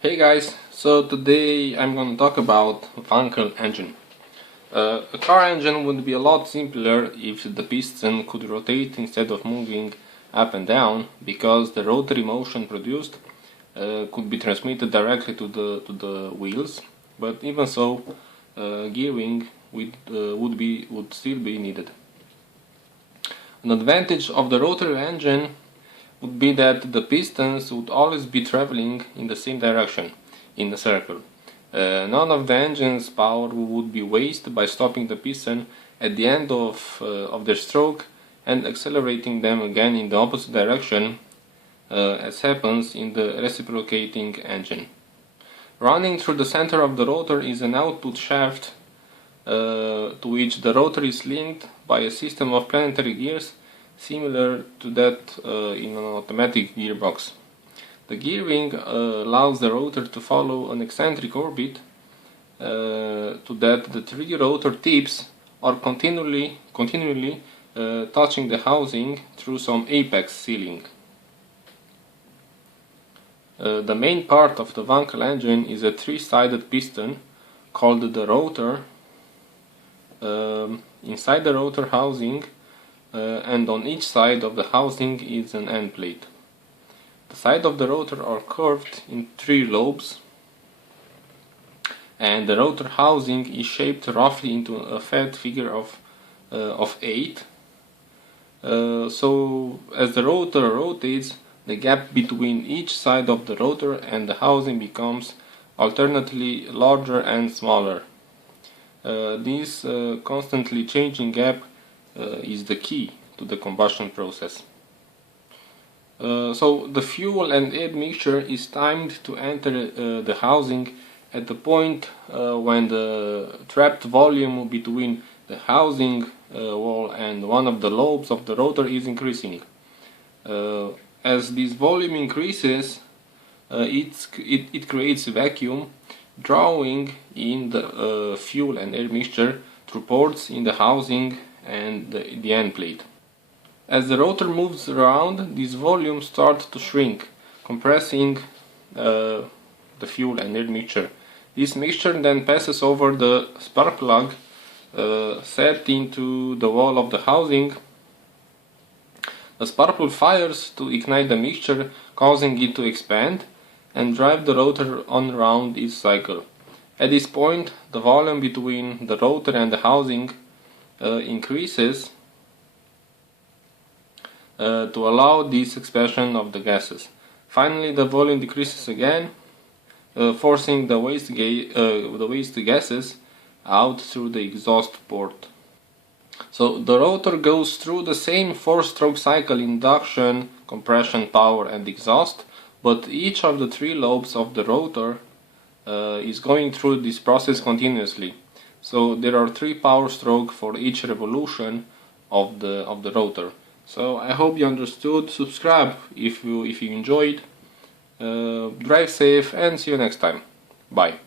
Hey guys, so today I'm going to talk about Wankel engine. A car engine would be a lot simpler if the piston could rotate instead of moving up and down, because the rotary motion produced could be transmitted directly to the wheels. But even so, gearing would still be needed. An advantage of the rotary engine would be that the pistons would always be traveling in the same direction, in a circle. None of the engine's power would be wasted by stopping the piston at the end of their stroke and accelerating them again in the opposite direction, as happens in the reciprocating engine. Running through the center of the rotor is an output shaft to which the rotor is linked by a system of planetary gears similar to that in an automatic gearbox. The gearing allows the rotor to follow an eccentric orbit to that the three rotor tips are continually touching the housing through some apex sealing. The main part of the Wankel engine is a three-sided piston called the rotor. Inside the rotor housing and on each side of the housing is an end plate. The sides of the rotor are curved in three lobes, and the rotor housing is shaped roughly into a fat figure of 8. So as the rotor rotates, the gap between each side of the rotor and the housing becomes alternately larger and smaller. This constantly changing gap is the key to the combustion process. So the fuel and air mixture is timed to enter the housing at the point when the trapped volume between the housing wall and one of the lobes of the rotor is increasing. As this volume increases, it creates vacuum, drawing in the fuel and air mixture through ports in the housing and the end plate. As the rotor moves around, these volumes start to shrink, compressing the fuel and air mixture. This mixture then passes over the spark plug set into the wall of the housing. The spark plug fires to ignite the mixture, causing it to expand and drive the rotor on around its cycle. At this point, the volume between the rotor and the housing increases to allow this expansion of the gases. Finally, the volume decreases again, forcing the waste gases out through the exhaust port. So the rotor goes through the same four-stroke cycle: induction, compression, power and exhaust, but each of the three lobes of the rotor is going through this process continuously. So there are 3 power strokes for each revolution of the rotor. So I hope you understood. Subscribe if you enjoyed. Drive safe and see you next time. Bye.